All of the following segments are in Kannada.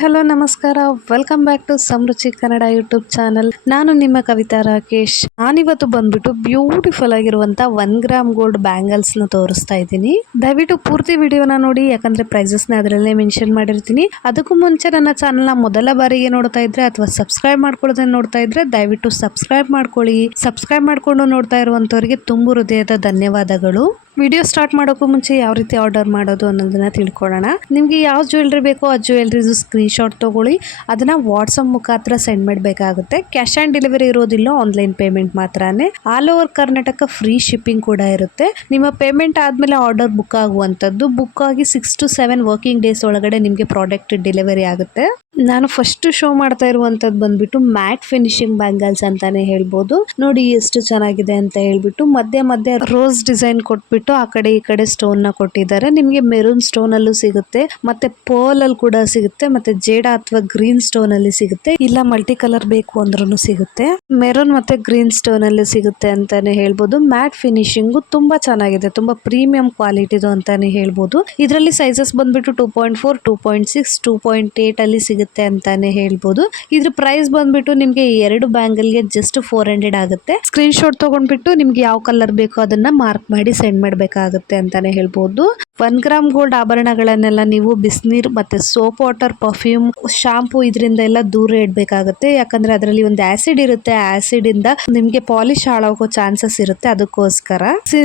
ಹಲೋ, ನಮಸ್ಕಾರ. Welcome back to Samruchi Kannada YouTube channel ನಾನು ನಿಮ್ಮ ಕವಿತಾ ರಾಕೇಶ್. ನಾನಿವತ್ತು ಬಂದ್ಬಿಟ್ಟು ಬ್ಯೂಟಿಫುಲ್ ಆಗಿರುವಂತ ಒನ್ ಗ್ರಾಮ್ ಗೋಲ್ಡ್ ಬ್ಯಾಂಗಲ್ಸ್ನ ತೋರಿಸ್ತಾ ಇದ್ದೀನಿ. ದಯವಿಟ್ಟು ಪೂರ್ತಿ ವಿಡಿಯೋನ ನೋಡಿ, ಯಾಕಂದ್ರೆ ಪ್ರೈಸಸ್ನ ಅದರಲ್ಲೇ ಮೆನ್ಷನ್ ಮಾಡಿರ್ತೀನಿ. ಅದಕ್ಕೂ ಮುಂಚೆ ನನ್ನ ಚಾನಲ್ನ ಮೊದಲ ಬಾರಿಗೆ ನೋಡ್ತಾ ಇದ್ರೆ ಅಥವಾ ಸಬ್ಸ್ಕ್ರೈಬ್ ಮಾಡ್ಕೊಳ್ಳೋದನ್ನ ನೋಡ್ತಾ ಇದ್ರೆ ದಯವಿಟ್ಟು ಸಬ್ಸ್ಕ್ರೈಬ್ ಮಾಡ್ಕೊಳ್ಳಿ. ಸಬ್ಸ್ಕ್ರೈಬ್ ಮಾಡ್ಕೊಂಡು ನೋಡ್ತಾ ಇರುವಂತವರಿಗೆ ತುಂಬು ಹೃದಯದ ಧನ್ಯವಾದಗಳು. ವಿಡಿಯೋ ಸ್ಟಾರ್ಟ್ ಮಾಡೋಕ್ಕೂ ಮುಂಚೆ ಯಾವ ರೀತಿ ಆರ್ಡರ್ ಮಾಡೋದು ಅನ್ನೋದನ್ನ ತಿಳ್ಕೊಳ್ಳೋಣ. ನಿಮ್ಗೆ ಯಾವ ಜ್ಯುವೆಲ್ರಿ ಬೇಕೋ ಆ ಜ್ಯುವೆಲ್ರಿದು ಸ್ಕ್ರೀನ್ಶಾಟ್ ತೊಗೊಳ್ಳಿ. ಅದನ್ನ ವಾಟ್ಸಪ್ ಮುಖಾಂತರ ಸೆಂಡ್ ಮಾಡಬೇಕಾಗುತ್ತೆ. ಕ್ಯಾಶ್ ಆನ್ ಡೆಲಿವರಿ ಇರೋದಿಲ್ಲ ಆನ್ಲೈನ್ ಪೇಮೆಂಟ್ ಮಾತ್ರನೇ. All over Karnataka free shipping ಕೂಡ ಇರುತ್ತೆ. ನಿಮ್ಮ ಪೇಮೆಂಟ್ ಆದಮೇಲೆ ಆರ್ಡರ್ ಬುಕ್ ಆಗುವಂಥದ್ದು ಬುಕ್ ಆಗಿ six to seven working days ಒಳಗಡೆ ನಿಮಗೆ ಪ್ರಾಡಕ್ಟ್ ಡೆಲಿವರಿ ಆಗುತ್ತೆ. ನಾನು ಫಸ್ಟ್ ಶೋ ಮಾಡ್ತಾ ಇರುವಂತದ್ದು ಬಂದ್ಬಿಟ್ಟು ಮ್ಯಾಟ್ ಫಿನಿಶಿಂಗ್ ಬ್ಯಾಂಗಲ್ಸ್ ಅಂತಾನೆ ಹೇಳ್ಬೋದು. ನೋಡಿ ಎಷ್ಟು ಚೆನ್ನಾಗಿದೆ ಅಂತ ಹೇಳ್ಬಿಟ್ಟು ಮಧ್ಯೆ ಮಧ್ಯೆ ರೋಸ್ ಡಿಸೈನ್ ಕೊಟ್ಬಿಟ್ಟು ಆ ಕಡೆ ಈ ಕಡೆ ಸ್ಟೋನ್ನ ಕೊಟ್ಟಿದ್ದಾರೆ. ನಿಮಗೆ ಮೆರೂನ್ ಸ್ಟೋನ್ ಅಲ್ಲೂ ಸಿಗುತ್ತೆ, ಮತ್ತೆ ಪರ್ಲ್ ಅಲ್ಲಿ ಕೂಡ ಸಿಗುತ್ತೆ, ಮತ್ತೆ ಜೇಡ ಅಥವಾ ಗ್ರೀನ್ ಸ್ಟೋನ್ ಅಲ್ಲಿ ಸಿಗುತ್ತೆ. ಇಲ್ಲ ಮಲ್ಟಿ ಕಲರ್ ಬೇಕು ಅಂದ್ರೂ ಸಿಗುತ್ತೆ. ಮೆರೂನ್ ಮತ್ತೆ ಗ್ರೀನ್ ಸ್ಟೋನ್ ಅಲ್ಲಿ ಸಿಗುತ್ತೆ ಅಂತಾನೆ ಹೇಳ್ಬೋದು. ಮ್ಯಾಟ್ ಫಿನಿಶಿಂಗ್ ತುಂಬಾ ಚೆನ್ನಾಗಿದೆ, ತುಂಬಾ ಪ್ರೀಮಿಯಂ ಕ್ವಾಲಿಟಿದು ಅಂತಾನೆ ಹೇಳ್ಬೋದು. ಇದರಲ್ಲಿ ಸೈಜಸ್ ಬಂದ್ಬಿಟ್ಟು two point four two point six two point eight ಅಲ್ಲಿ ಸಿಗುತ್ತೆ. ಅಂತಾನೆ ಹೇಳ್ಬೋದು. ಇದ್ರ ಪ್ರೈಸ್ ಬಂದ್ಬಿಟ್ಟು ನಿಮ್ಗೆ ಎರಡು ಬ್ಯಾಂಗಲ್ಗೆ ಜಸ್ಟ್ ಫೋರ್ ಹಂಡ್ರೆಡ್ ಆಗುತ್ತೆ. ಸ್ಕ್ರೀನ್ ಶಾಟ್ ತಗೊಂಡ್ಬಿಟ್ಟು ನಿಮ್ಗೆ ಯಾವ ಕಲರ್ ಬೇಕೋ ಅದನ್ನ ಮಾರ್ಕ್ ಮಾಡಿ ಸೆಂಡ್ ಮಾಡಬೇಕಾಗುತ್ತೆ ಅಂತಾನೆ ಹೇಳ್ಬೋದು. ಒನ್ ಗ್ರಾಮ್ ಗೋಲ್ಡ್ ಆಭರಣಗಳನ್ನೆಲ್ಲ ನೀವು ಬಿಸಿನೀರು ಮತ್ತೆ ಸೋಪ್ ವಾಟರ್ ಪರ್ಫ್ಯೂಮ್ ಶಾಂಪೂ ಇದರಿಂದ ಎಲ್ಲ ದೂರ ಇಡಬೇಕಾಗುತ್ತೆ. ಯಾಕಂದ್ರೆ ಅದರಲ್ಲಿ ಒಂದು ಆಸಿಡ್ ಇರುತ್ತೆ. ಆಸಿಡ್ ಇಂದ ನಿಮ್ಗೆ ಪಾಲಿಶ್ ಹಾಳಾಗೋ ಚಾನ್ಸಸ್ ಇರುತ್ತೆ ಅದಕ್ಕೋಸ್ಕರ.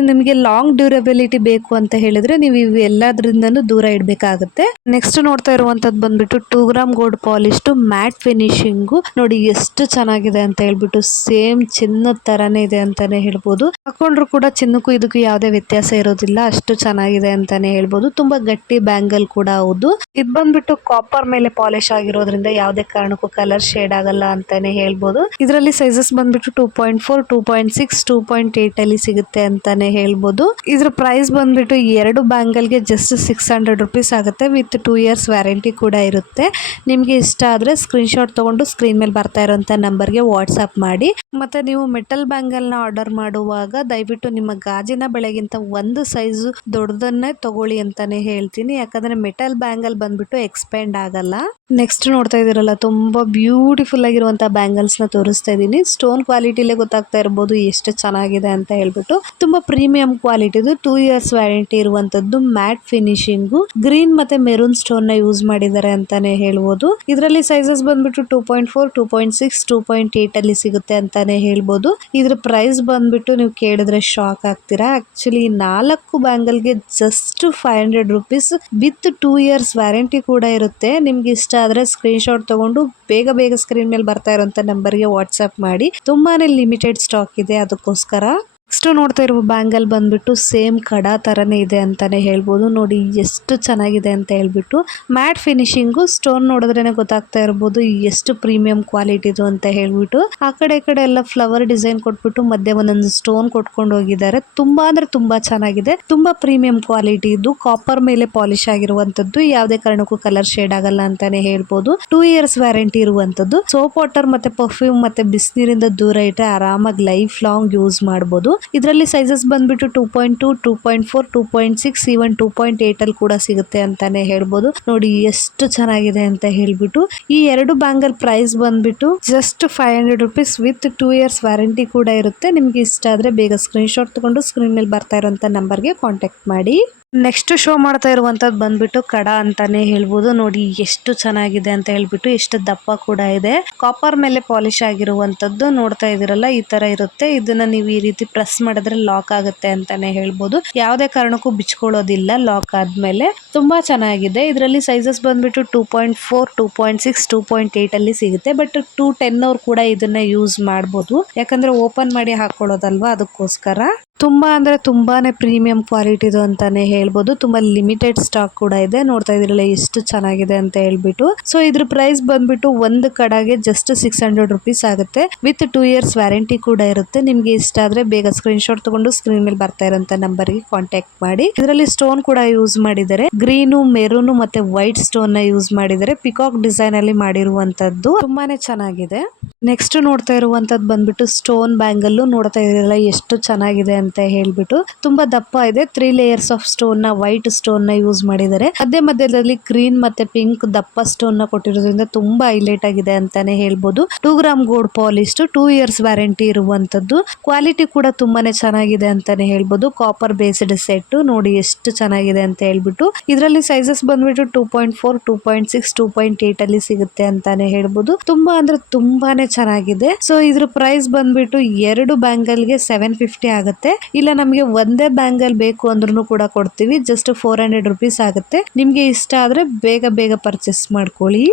ನಿಮಗೆ ಲಾಂಗ್ ಡ್ಯೂರಬಿಲಿಟಿ ಬೇಕು ಅಂತ ಹೇಳಿದ್ರೆ ನೀವು ಇವು ಎಲ್ಲದ್ರಿಂದನೂ ದೂರ ಇಡಬೇಕಾಗುತ್ತೆ. ನೆಕ್ಸ್ಟ್ ನೋಡ್ತಾ ಇರುವಂತದ್ದು ಬಂದ್ಬಿಟ್ಟು two gram gold polish to matte finishing ನೋಡಿ ಎಷ್ಟು ಚೆನ್ನಾಗಿದೆ ಅಂತ ಹೇಳ್ಬಿಟ್ಟು ಸೇಮ್ ಚಿನ್ನದ ತರಾನೇ ಇದೆ ಅಂತಾನೆ ಹೇಳ್ಬೋದು. ಹಾಕೊಂಡ್ರು ಕೂಡ ಚಿನ್ನಕ್ಕೂ ಇದಕ್ಕೂ ಯಾವುದೇ ವ್ಯತ್ಯಾಸ ಇರೋದಿಲ್ಲ, ಅಷ್ಟು ಚೆನ್ನಾಗಿದೆ ಅಂತಾನೆ ಹೇಳ್ಬೋದು. ತುಂಬಾ ಗಟ್ಟಿ ಬ್ಯಾಂಗಲ್ ಕೂಡ ಹೌದು. ಇದು ಬಂದ್ಬಿಟ್ಟು ಕಾಪರ್ ಮೇಲೆ ಪಾಲಿಶ್ ಆಗಿರೋದ್ರಿಂದ ಯಾವುದೇ ಕಾರಣಕ್ಕೂ ಕಲರ್ ಶೇಡ್ ಆಗಲ್ಲ ಅಂತಾನೆ ಹೇಳ್ಬೋದು. ಇದರಲ್ಲಿ ಸೈಜಸ್ ಬಂದ್ಬಿಟ್ಟು two point four two point six two point eight ಅಲ್ಲಿ ಸಿಗುತ್ತೆ ಅಂತಾನೆ ಹೇಳ್ಬೋದು. ಇದ್ರ ಪ್ರೈಸ್ ಬಂದ್ಬಿಟ್ಟು ಎರಡು ಬ್ಯಾಂಗಲ್ಗೆ ಜಸ್ಟ್ ಸಿಕ್ಸ್ ಹಂಡ್ರೆಡ್ ರುಪೀಸ್ ಆಗುತ್ತೆ ವಿತ್ ಟೂ ಇಯರ್ಸ್ ವ್ಯಾರಂಟಿ ಕೂಡ ಇರುತ್ತೆ. ನಿಮಗೆ ಇಷ್ಟ ಆದರೆ ಸ್ಕ್ರೀನ್ಶಾಟ್ ತೊಗೊಂಡು ಸ್ಕ್ರೀನ್ ಮೇಲೆ ಬರ್ತಾ ಇರೋಂಥ ನಂಬರ್ಗೆ ವಾಟ್ಸಪ್ ಮಾಡಿ. ಮತ್ತೆ ನೀವು ಮೆಟಲ್ ಬ್ಯಾಂಗಲ್ನ ಆರ್ಡರ್ ಮಾಡುವಾಗ ದಯವಿಟ್ಟು ನಿಮ್ಮ ಗಾಜಿನ ಬೆಳೆಗಿಂತ ಒಂದು ಸೈಜು ದೊಡ್ಡದನ್ನೇ ತಗೊಳ್ಳಿ ಅಂತಾನೆ ಹೇಳ್ತೀನಿ. ಯಾಕಂದ್ರೆ ಮೆಟಲ್ ಬ್ಯಾಂಗಲ್ ಬಂದ್ಬಿಟ್ಟು ಎಕ್ಸ್ಪೆಂಡ್ ಆಗಲ್ಲ. ನೆಕ್ಸ್ಟ್ ನೋಡ್ತಾ ಇದ್ದೀರಲ್ಲ, ತುಂಬಾ ಬ್ಯೂಟಿಫುಲ್ ಆಗಿರುವಂಥ ಬ್ಯಾಂಗಲ್ಸ್ನ ತೋರಿಸ್ತಾ ಇದ್ದೀನಿ. ಸ್ಟೋನ್ ಕ್ವಾಲಿಟಿಲೇ ಗೊತ್ತಾಗ್ತಾ ಇರ್ಬೋದು ಎಷ್ಟು ಚೆನ್ನಾಗಿದೆ ಅಂತ ಹೇಳ್ಬಿಟ್ಟು. ತುಂಬಾ ಪ್ರೀಮಿಯಂ ಕ್ವಾಲಿಟಿದು ಟೂ ಇಯರ್ಸ್ ವ್ಯಾರಂಟಿ ಇರುವಂತದ್ದು ಮ್ಯಾಟ್ ಫಿನಿಶಿಂಗು ಗ್ರೀನ್ ಮತ್ತೆ ಮೆರೂನ್ ಸ್ಟೋನ್ನ ಯೂಸ್ ಮಾಡಿದ್ದಾರೆ ಅಂತಾನೆ ಹೇಳ್ಬೋದು. ಇದರಲ್ಲಿ ಸೈಜಸ್ ಬಂದ್ಬಿಟ್ಟು two point four two point six two point eight ಅಲ್ಲಿ ಸಿಗುತ್ತೆ ಅಂತಾನೆ ಹೇಳ್ಬೋದು. ಇದ್ರ ಪ್ರೈಸ್ ಬಂದ್ಬಿಟ್ಟು ನೀವು ಕೇಳಿದ್ರೆ ಶಾಕ್ ಆಗ್ತೀರಾ. ಆಕ್ಚುಲಿ ನಾಲ್ಕು ಬ್ಯಾಂಗಲ್ಗೆ just five hundred rupees with two years warranty ಕೂಡ ಇರುತ್ತೆ. ನಿಮ್ಗೆ ಇಷ್ಟ ಆದ್ರೆ ಸ್ಕ್ರೀನ್ ಶಾಟ್ ತಗೊಂಡು ಬೇಗ ಬೇಗ ಸ್ಕ್ರೀನ್ ಮೇಲೆ ಬರ್ತಾ ಇರೋಂಥ ನಂಬರ್ಗೆ ವಾಟ್ಸಪ್ ಮಾಡಿ. ತುಂಬಾನೇ ಲಿಮಿಟೆಡ್ ಸ್ಟಾಕ್ ಇದೆ ಅದಕ್ಕೋಸ್ಕರ. ನೆಕ್ಸ್ಟ್ ನೋಡ್ತಾ ಇರುವ ಬ್ಯಾಂಗಲ್ ಬಂದ್ಬಿಟ್ಟು ಸೇಮ್ ಕಡ ತರನೇ ಇದೆ ಅಂತಾನೆ ಹೇಳ್ಬೋದು. ನೋಡಿ ಎಷ್ಟು ಚೆನ್ನಾಗಿದೆ ಅಂತ ಹೇಳ್ಬಿಟ್ಟು ಮ್ಯಾಟ್ ಫಿನಿಶಿಂಗು ಸ್ಟೋನ್ ನೋಡಿದ್ರೇ ಗೊತ್ತಾಗ್ತಾ ಇರ್ಬೋದು ಎಷ್ಟು ಪ್ರೀಮಿಯಂ ಕ್ವಾಲಿಟಿದು ಅಂತ ಹೇಳ್ಬಿಟ್ಟು ಆ ಕಡೆ ಕಡೆ ಎಲ್ಲ ಫ್ಲವರ್ ಡಿಸೈನ್ ಕೊಟ್ಬಿಟ್ಟು ಮಧ್ಯೆ ಒಂದೊಂದು ಸ್ಟೋನ್ ಕೊಟ್ಕೊಂಡು ಹೋಗಿದ್ದಾರೆ. ತುಂಬಾ ಅಂದ್ರೆ ತುಂಬಾ ಚೆನ್ನಾಗಿದೆ. ತುಂಬಾ ಪ್ರೀಮಿಯಂ ಕ್ವಾಲಿಟಿ ಇದು. ಕಾಪರ್ ಮೇಲೆ ಪಾಲಿಶ್ ಆಗಿರುವಂತದ್ದು ಯಾವುದೇ ಕಾರಣಕ್ಕೂ ಕಲರ್ ಶೇಡ್ ಆಗಲ್ಲ ಅಂತಾನೆ ಹೇಳ್ಬೋದು. ಟೂ ಇಯರ್ಸ್ ವ್ಯಾರಂಟಿ ಇರುವಂತದ್ದು ಸೋಪ್ ವಾಟರ್ ಮತ್ತೆ ಪರ್ಫ್ಯೂಮ್ ಮತ್ತೆ ಬಿಸಿನೀರಿಂದ ದೂರ ಇಟ್ಟರೆ ಆರಾಮಾಗಿ ಲೈಫ್ ಲಾಂಗ್ ಯೂಸ್ ಮಾಡಬಹುದು ಇದರಲ್ಲಿ ಸೈಜಸ್ ಬಂದ್ಬಿಟ್ಟು two point two two point four two point six even two point eight ಅಲ್ಲಿ ಕೂಡ ಸಿಗುತ್ತೆ ಅಂತಾನೆ ಹೇಳ್ಬೋದು. ನೋಡಿ ಎಷ್ಟು ಚೆನ್ನಾಗಿದೆ ಅಂತ ಹೇಳ್ಬಿಟ್ಟು. ಈ ಎರಡು ಬ್ಯಾಂಗಲ್ ಪ್ರೈಸ್ ಬಂದ್ಬಿಟ್ಟು just five hundred rupees with two years warranty ಕೂಡ ಇರುತ್ತೆ. ನಿಮ್ಗೆ ಇಷ್ಟ ಆದ್ರೆ ಬೇಗ ಸ್ಕ್ರೀನ್ ಶಾಟ್ ತಗೊಂಡು ಸ್ಕ್ರೀನ್ ಮೇಲೆ ಬರ್ತಾ ಇರೋಂಥ ನಂಬರ್ಗೆ ಕಾಂಟ್ಯಾಕ್ಟ್ ಮಾಡಿ. ನೆಕ್ಸ್ಟ್ ಶೋ ಮಾಡ್ತಾ ಇರುವಂತದ್ದು ಬಂದ್ಬಿಟ್ಟು ಕಡ ಅಂತಾನೆ ಹೇಳ್ಬೋದು. ನೋಡಿ, ಎಷ್ಟು ಚೆನ್ನಾಗಿದೆ ಅಂತ ಹೇಳ್ಬಿಟ್ಟು ಎಷ್ಟು ದಪ್ಪ ಕೂಡ ಇದೆ. ಕಾಪರ್ ಮೇಲೆ ಪಾಲಿಶ್ ಆಗಿರುವಂತದ್ದು ನೋಡ್ತಾ ಇದೀರಲ್ಲ ಈ ತರ ಇರುತ್ತೆ. ಇದನ್ನ ನೀವು ಈ ರೀತಿ ಪ್ರೆಸ್ ಮಾಡಿದ್ರೆ ಲಾಕ್ ಆಗುತ್ತೆ ಅಂತಾನೆ ಹೇಳ್ಬೋದು. ಯಾವುದೇ ಕಾರಣಕ್ಕೂ ಬಿಚ್ಕೊಳ್ಳೋದಿಲ್ಲ ಲಾಕ್ ಆದ್ಮೇಲೆ. ತುಂಬಾ ಚೆನ್ನಾಗಿದೆ. ಇದರಲ್ಲಿ ಸೈಜಸ್ ಬಂದ್ಬಿಟ್ಟು two point four two point six two point eight ಅಲ್ಲಿ ಸಿಗುತ್ತೆ. ಬಟ್ ಟೂ ಟೆನ್ ಅವ್ರು ಕೂಡ ಇದನ್ನ ಯೂಸ್ ಮಾಡ್ಬೋದು. ಯಾಕಂದ್ರೆ ಓಪನ್ ಮಾಡಿ ಹಾಕೊಳ್ಳೋದಲ್ವಾ ಅದಕ್ಕೋಸ್ಕರ. ತುಂಬಾ ಅಂದ್ರೆ ತುಂಬಾನೇ ಪ್ರೀಮಿಯಂ ಕ್ವಾಲಿಟಿದು ಅಂತಾನೆ ಹೇಳ್ಬೋದು. ತುಂಬಾ ಲಿಮಿಟೆಡ್ ಸ್ಟಾಕ್ ಕೂಡ ಇದೆ. ನೋಡ್ತಾ ಇದ್ರಲ್ಲ ಎಷ್ಟು ಚೆನ್ನಾಗಿದೆ ಅಂತ ಹೇಳ್ಬಿಟ್ಟು. ಸೊ ಇದ್ರ ಪ್ರೈಸ್ ಬಂದ್ಬಿಟ್ಟು ಒಂದು ಕಡೆಗೆ ಜಸ್ಟ್ ಸಿಕ್ಸ್ ಹಂಡ್ರೆಡ್ ರುಪೀಸ್ ಆಗುತ್ತೆ. ವಿತ್ ಟೂ ಇಯರ್ಸ್ ವ್ಯಾರಂಟಿ ಕೂಡ ಇರುತ್ತೆ. ನಿಮ್ಗೆ ಇಷ್ಟ ಆದ್ರೆ ಬೇಗ ಸ್ಕ್ರೀನ್ ಶಾಟ್ ತಗೊಂಡು ಸ್ಕ್ರೀನ್ ಮೇಲೆ ಬರ್ತಾ ನಂಬರ್ಗೆ ಕಾಂಟ್ಯಾಕ್ಟ್ ಮಾಡಿ. ಇದರಲ್ಲಿ ಸ್ಟೋನ್ ಕೂಡ ಯೂಸ್ ಮಾಡಿದ್ದಾರೆ. ಗ್ರೀನು ಮೆರೂನು ಮತ್ತೆ ವೈಟ್ ಸ್ಟೋನ್ನ ಯೂಸ್ ಮಾಡಿದ್ದಾರೆ. ಪಿಕಾಕ್ ಡಿಸೈನ್ ಅಲ್ಲಿ ಮಾಡಿರುವಂತದ್ದು ತುಂಬಾನೇ ಚೆನ್ನಾಗಿದೆ. ನೆಕ್ಸ್ಟ್ ನೋಡ್ತಾ ಇರುವಂತದ್ದು ಬಂದ್ಬಿಟ್ಟು ಸ್ಟೋನ್ ಬ್ಯಾಂಗಲ್ ನೋಡ್ತಾ ಇದ್ರಲ್ಲ ಎಷ್ಟು ಚೆನ್ನಾಗಿದೆ ಹೇಳ್ಬಿಟ್ಟು ತುಂಬಾ ದಪ್ಪ ಇದೆ. ತ್ರೀ ಲೇಯರ್ಸ್ ಆಫ್ ಸ್ಟೋನ್ನ ವೈಟ್ ಸ್ಟೋನ್ನ ಯೂಸ್ ಮಾಡಿದ್ದಾರೆ. ಮಧ್ಯ ಮಧ್ಯದಲ್ಲಿ ಗ್ರೀನ್ ಮತ್ತೆ ಪಿಂಕ್ ದಪ್ಪ ಸ್ಟೋನ್ನ ಕೊಟ್ಟಿರೋದ್ರಿಂದ ತುಂಬಾ ಹೈಲೈಟ್ ಆಗಿದೆ ಅಂತಾನೆ ಹೇಳ್ಬೋದು. Two gram gold polish two years warranty ಇರುವಂತದ್ದು. ಕ್ವಾಲಿಟಿ ಕೂಡ ತುಂಬಾನೇ ಚೆನ್ನಾಗಿದೆ ಅಂತಾನೆ ಹೇಳ್ಬೋದು. ಕಾಪರ್ ಬೇಸ್ಡ್ ಸೆಟ್ ನೋಡಿ ಎಷ್ಟು ಚೆನ್ನಾಗಿದೆ ಅಂತ ಹೇಳ್ಬಿಟ್ಟು. ಇದರಲ್ಲಿ ಸೈಜಸ್ ಬಂದ್ಬಿಟ್ಟು two point four two point six two point eight ಅಲ್ಲಿ ಸಿಗುತ್ತೆ ಅಂತಾನೆ ಹೇಳ್ಬೋದು. ತುಂಬಾ ಅಂದ್ರೆ ತುಂಬಾನೇ ಚೆನ್ನಾಗಿದೆ. ಸೊ ಇದ್ರ ಪ್ರೈಸ್ ಬಂದ್ಬಿಟ್ಟು ಎರಡು ಬ್ಯಾಂಗಲ್ಗೆ ಸೆವೆನ್ ಫಿಫ್ಟಿ ಆಗುತ್ತೆ. ಇಲ್ಲ ನಮಗೆ ಒಂದೇ ಬ್ಯಾಂಗಲ್ ಬೇಕು ಅಂದ್ರೂ ಕೂಡ ಕೊಡ್ತೀವಿ. ಜಸ್ಟ್ ಫೋರ್ ಹಂಡ್ರೆಡ್ ರುಪೀಸ್ ಆಗುತ್ತೆ. ನಿಮ್ಗೆ ಇಷ್ಟ ಆದ್ರೆ ಬೇಗ ಬೇಗ ಪರ್ಚೇಸ್ ಮಾಡ್ಕೊಳ್ಳಿ.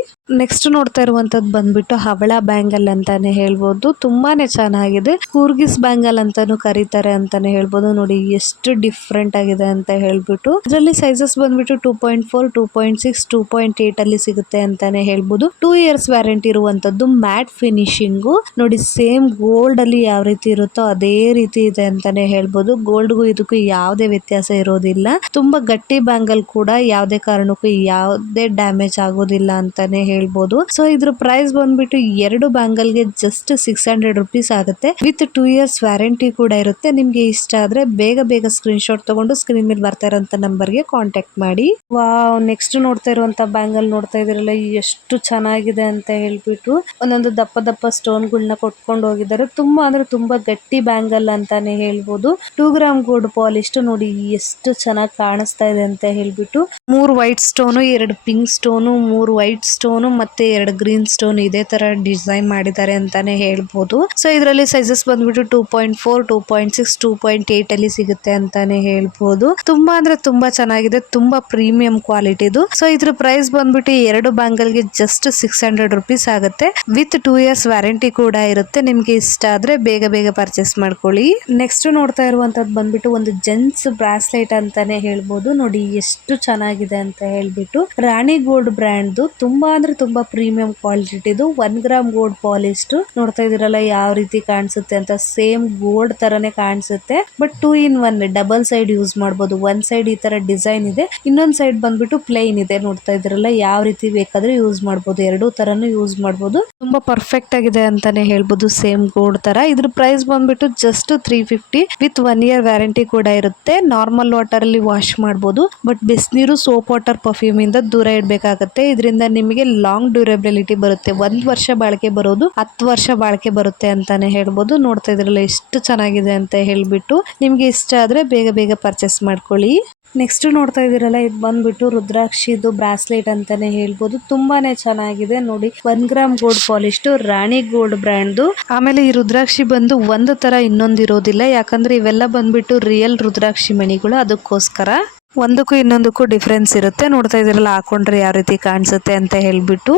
ನೆಕ್ಸ್ಟ್ ನೋಡ್ತಾ ಇರುವಂತದ್ದು ಬಂದ್ಬಿಟ್ಟು ಹವಳ ಬ್ಯಾಂಗಲ್ ಅಂತಾನೆ ಹೇಳ್ಬೋದು. ತುಂಬಾನೇ ಚೆನ್ನಾಗಿದೆ. ಕೂರ್ಗಿಸ್ ಬ್ಯಾಂಗಲ್ ಅಂತಾನು ಕರೀತಾರೆ ಅಂತಾನೆ ಹೇಳ್ಬೋದು. ನೋಡಿ ಎಷ್ಟು ಡಿಫ್ರೆಂಟ್ ಆಗಿದೆ ಅಂತ ಹೇಳ್ಬಿಟ್ಟು. ಅದರಲ್ಲಿ ಸೈಜಸ್ ಬಂದ್ಬಿಟ್ಟು two point four two point six two point eight ಅಲ್ಲಿ ಸಿಗುತ್ತೆ ಅಂತಾನೆ ಹೇಳ್ಬೋದು. ಟೂ ಇಯರ್ಸ್ ವ್ಯಾರಂಟಿ ಇರುವಂತದ್ದು ಮ್ಯಾಟ್ ಫಿನಿಶಿಂಗು ನೋಡಿ ಸೇಮ್ ಗೋಲ್ಡ್ ಅಲ್ಲಿ ಯಾವ ರೀತಿ ಇರುತ್ತೋ ಅದೇ ರೀತಿ ಇದೆ ಅಂತಾನೆ ಹೇಳ್ಬೋದು. ಗೋಲ್ಡ್ಗೂ ಇದಕ್ಕೂ ಯಾವುದೇ ವ್ಯತ್ಯಾಸ ಇರೋದಿಲ್ಲ. ತುಂಬಾ ಗಟ್ಟಿ ಬ್ಯಾಂಗಲ್ ಕೂಡ ಯಾವುದೇ ಕಾರಣಕ್ಕೂ ಯಾವುದೇ ಡ್ಯಾಮೇಜ್ ಆಗೋದಿಲ್ಲ ಅಂತಾನೆ ಹೇಳ್ಬೋದು. ಸೊ ಇದ್ರ ಪ್ರೈಸ್ ಬಂದ್ಬಿಟ್ಟು ಎರಡು ಬ್ಯಾಂಗಲ್ಗೆ ಜಸ್ಟ್ ಸಿಕ್ಸ್ ಹಂಡ್ರೆಡ್ ರುಪೀಸ್ ಆಗುತ್ತೆ. ವಿತ್ ಟೂ ಇಯರ್ಸ್ ವ್ಯಾರಂಟಿ ಕೂಡ ಇರುತ್ತೆ. ನಿಮ್ಗೆ ಇಷ್ಟ ಆದ್ರೆ ಬೇಗ ಬೇಗ ಸ್ಕ್ರೀನ್ ಶಾಟ್ ತಗೊಂಡು ಸ್ಕ್ರೀನ್ ಮೇಲೆ ಬರ್ತಾ ಇರೋಂತ ನಂಬರ್ಗೆ ಕಾಂಟ್ಯಾಕ್ಟ್ ಮಾಡಿ. ವಾ ನೆಕ್ಸ್ಟ್ ನೋಡ್ತಾ ಇರುವಂತ ಬ್ಯಾಂಗಲ್ ನೋಡ್ತಾ ಇದ್ರಲ್ಲ ಎಷ್ಟು ಚೆನ್ನಾಗಿದೆ ಅಂತ ಹೇಳ್ಬಿಟ್ಟು ಒಂದೊಂದು ದಪ್ಪ ದಪ್ಪ ಸ್ಟೋನ್ ಗಳನ್ನ ಕೊಟ್ಕೊಂಡು ಹೋಗಿದ್ದಾರೆ. ತುಂಬಾ ಅಂದ್ರೆ ತುಂಬಾ ಗಟ್ಟಿ ಬ್ಯಾಂಗಲ್ ಅಂತಾನೆ ಹೇಳ್ಬೋದು. ಟೂ ಗ್ರಾಮ್ ಗೋಲ್ಡ್ ಪಾಲಿಶ್ ನೋಡಿ ಎಷ್ಟು ಚೆನ್ನಾಗಿ ಕಾಣಿಸ್ತಾ ಇದೆ ಅಂತ ಹೇಳ್ಬಿಟ್ಟು ಮೂರು ವೈಟ್ ಸ್ಟೋನ್ ಎರಡು ಪಿಂಕ್ ಸ್ಟೋನ್ ಮೂರು ವೈಟ್ ಸ್ಟೋನ್ ಮತ್ತೆ ಎರಡು ಗ್ರೀನ್ ಸ್ಟೋನ್ ಇದೇ ತರ ಡಿಸೈನ್ ಮಾಡಿದ್ದಾರೆ ಅಂತಾನೆ ಹೇಳ್ಬೋದು. ಸೊ ಇದರಲ್ಲಿ ಸೈಜಸ್ ಬಂದ್ಬಿಟ್ಟು two point four two point six two point eight ಅಲ್ಲಿ ಸಿಗುತ್ತೆ ಅಂತಾನೆ ಹೇಳ್ಬೋದು. ತುಂಬಾ ಅಂದ್ರೆ ತುಂಬಾ ಚೆನ್ನಾಗಿದೆ, ತುಂಬಾ ಪ್ರೀಮಿಯಂ ಕ್ವಾಲಿಟಿದು ಸೊ ಇದ್ರ ಪ್ರೈಸ್ ಬಂದ್ಬಿಟ್ಟು ಎರಡು ಬ್ಯಾಂಗಲ್ಗೆ ಜಸ್ಟ್ ಸಿಕ್ಸ್ ಹಂಡ್ರೆಡ್ ರುಪೀಸ್ ಆಗುತ್ತೆ. ವಿತ್ ಟೂ ಇಯರ್ಸ್ ವ್ಯಾರಂಟಿ ಕೂಡ ಇರುತ್ತೆ. ನಿಮ್ಗೆ ಇಷ್ಟ ಆದ್ರೆ ಬೇಗ ಬೇಗ ಪರ್ಚೇಸ್ ಮಾಡ್ಕೊಳ್ಳಿ. ನೆಕ್ಸ್ಟ್ ನೋಡ್ತಾ ಇರುವಂತದ್ದು ಬಂದ್ಬಿಟ್ಟು ಒಂದು ಜೆಂಟ್ಸ್ ಬ್ರಾಸ್ಲೆಟ್ ಅಂತಾನೆ ಹೇಳ್ಬೋದು. ನೋಡಿ ಎಷ್ಟು ಚೆನ್ನಾಗಿದೆ ಅಂತ ಹೇಳ್ಬಿಟ್ಟು. ರಾಣಿ ಗೋಲ್ಡ್ ಬ್ರ್ಯಾಂಡ್ ತುಂಬಾ ಅಂದ್ರೆ ತುಂಬಾ ಪ್ರೀಮಿಯಂ ಕ್ವಾಲಿಟಿ ಇದು. One gram gold polished. ನೋಡ್ತಾ ಇದೀರಲ್ಲ ಯಾವ ರೀತಿ ಕಾಣಿಸುತ್ತೆ ಅಂತ. ಸೇಮ್ ಗೋಲ್ಡ್ ತರನೇ ಕಾಣಿಸುತ್ತೆ. But two in one, double side use ಮಾಡಬಹುದು ಒನ್ ಸೈಡ್ ಈ ತರ ಡಿಸೈನ್ ಇದೆ. ಇನ್ನೊಂದ್ ಸೈಡ್ ಬಂದ್ಬಿಟ್ಟು ಪ್ಲೇನ್ ಇದೆ. ನೋಡ್ತಾ ಇದ್ರಲ್ಲ ಯಾವ ರೀತಿ ಬೇಕಾದ್ರೆ ಯೂಸ್ ಮಾಡಬಹುದು ಎರಡೂ ತರನು ಯೂಸ್ ಮಾಡಬಹುದು ತುಂಬಾ ಪರ್ಫೆಕ್ಟ್ ಆಗಿದೆ ಅಂತಾನೆ ಹೇಳ್ಬೋದು. ಸೇಮ್ ಗೋಲ್ಡ್ ತರ. ಇದ್ರ ಪ್ರೈಸ್ ಬಂದ್ಬಿಟ್ಟು just three fifty. With one year warranty ಕೂಡ ಇರುತ್ತೆ. ನಾರ್ಮಲ್ ವಾಟರ್ ಅಲ್ಲಿ ವಾಶ್ ಮಾಡಬಹುದು ಬಟ್ ಬಿಸಿನೀರು ಸೋಪ್ ವಾಟರ್ ಪರ್ಫ್ಯೂಮ್ ಇಂದ ದೂರ ಇಡಬೇಕಾಗುತ್ತೆ. ಇದರಿಂದ ನಿಮಗೆ ಲಾಂಗ್ ಡ್ಯೂರಬಿಲಿಟಿ ಬರುತ್ತೆ. ಒಂದ್ ವರ್ಷ ಬಾಳಿಕೆ ಬರೋದು, ಹತ್ತು ವರ್ಷ ಬಾಳಿಕೆ ಬರುತ್ತೆ ಅಂತಾನೆ ಹೇಳ್ಬೋದು. ನೋಡ್ತಾ ಇದ್ರಲ್ಲ ಎಷ್ಟು ಚೆನ್ನಾಗಿದೆ ಅಂತ ಹೇಳ್ಬಿಟ್ಟು ನಿಮ್ಗೆ ಇಷ್ಟ ಆದ್ರೆ ಬೇಗ ಬೇಗ ಪರ್ಚೇಸ್ ಮಾಡ್ಕೊಳ್ಳಿ. ನೆಕ್ಸ್ಟ್ ನೋಡ್ತಾ ಇದೀರಲ್ಲ ಇದು ಬಂದ್ಬಿಟ್ಟು ರುದ್ರಾಕ್ಷಿದು ಬ್ರಾಸ್ಲೆಟ್ ಅಂತಾನೆ ಹೇಳ್ಬೋದು. ತುಂಬಾನೇ ಚೆನ್ನಾಗಿದೆ. ನೋಡಿ, ಒಂದ್ gram gold polish Rani gold brand. ಆಮೇಲೆ ಈ ರುದ್ರಾಕ್ಷಿ ಬಂದು ಒಂದು ತರ ಇನ್ನೊಂದಿರೋದಿಲ್ಲ ಯಾಕಂದ್ರೆ ಇವೆಲ್ಲ ಬಂದ್ಬಿಟ್ಟು ರಿಯಲ್ ರುದ್ರಾಕ್ಷಿ ಮಣಿಗಳು. ಅದಕ್ಕೋಸ್ಕರ ಒಂದಕ್ಕೂ ಇನ್ನೊಂದಕ್ಕೂ ಡಿಫ್ರೆನ್ಸ್ ಇರುತ್ತೆ. ನೋಡ್ತಾ ಇದ್ದೀರಲ್ಲ ಹಾಕೊಂಡ್ರೆ ಯಾವ ರೀತಿ ಕಾಣಿಸುತ್ತೆ ಅಂತ ಹೇಳ್ಬಿಟ್ಟು.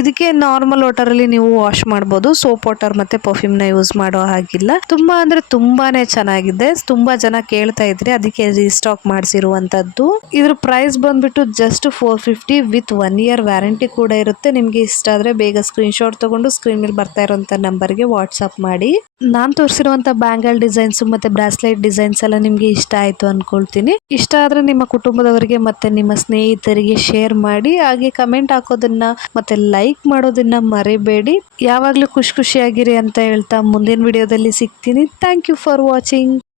ಇದಕ್ಕೆ ನಾರ್ಮಲ್ ವಾಟರ್ ಅಲ್ಲಿ ನೀವು ವಾಶ್ ಮಾಡ್ಬೋದು. ಸೋಪ್ ವಾಟರ್ ಮತ್ತೆ ಪರ್ಫ್ಯೂಮ್ನ ಯೂಸ್ ಮಾಡೋ ಹಾಗಿಲ್ಲ. ತುಂಬಾ ಅಂದ್ರೆ ತುಂಬಾನೇ ಚೆನ್ನಾಗಿದೆ. ತುಂಬಾ ಜನ ಕೇಳ್ತಾ ಇದ್ರಿ ಅದಕ್ಕೆ ರೀಸ್ಟಾಕ್ ಮಾಡಿಸಿರುವಂಥದ್ದು. ಇದ್ರ ಪ್ರೈಸ್ ಬಂದ್ಬಿಟ್ಟು just four fifty with one year warranty ಕೂಡ ಇರುತ್ತೆ. ನಿಮಗೆ ಇಷ್ಟ ಆದ್ರೆ ಬೇಗ ಸ್ಕ್ರೀನ್ಶಾಟ್ ತೊಗೊಂಡು ಸ್ಕ್ರೀನ್ ಮೇಲೆ ಬರ್ತಾ ನಂಬರ್ ನಂಬರ್ಗೆ ವಾಟ್ಸಪ್ ಮಾಡಿ. ನಾನು ತೋರಿಸಿರುವಂಥ ಬ್ಯಾಂಗಲ್ ಡಿಸೈನ್ಸ್ ಮತ್ತೆ ಬ್ರಾಸ್ಲೆಟ್ ಡಿಸೈನ್ಸ್ ಎಲ್ಲ ನಿಮಗೆ ಇಷ್ಟ ಆಯಿತು ಅಂದ್ಕೊಳ್ತೀನಿ ಇಷ್ಟ ಆದ್ರೆ ನಿಮ್ಮ ಕುಟುಂಬದವರಿಗೆ ಮತ್ತೆ ನಿಮ್ಮ ಸ್ನೇಹಿತರಿಗೆ ಶೇರ್ ಮಾಡಿ, ಹಾಗೆ ಕಮೆಂಟ್ ಹಾಕೋದನ್ನ ಮತ್ತೆ ಲೈಕ್ ಮಾಡೋದನ್ನ ಮರಿಬೇಡಿ. ಯಾವಾಗಲೂ ಖುಷಿ ಖುಷಿಯಾಗಿರಿ ಅಂತ ಹೇಳ್ತಾ ಮುಂದಿನ ವಿಡಿಯೋದಲ್ಲಿ ಸಿಗ್ತೀನಿ. Thank you for watching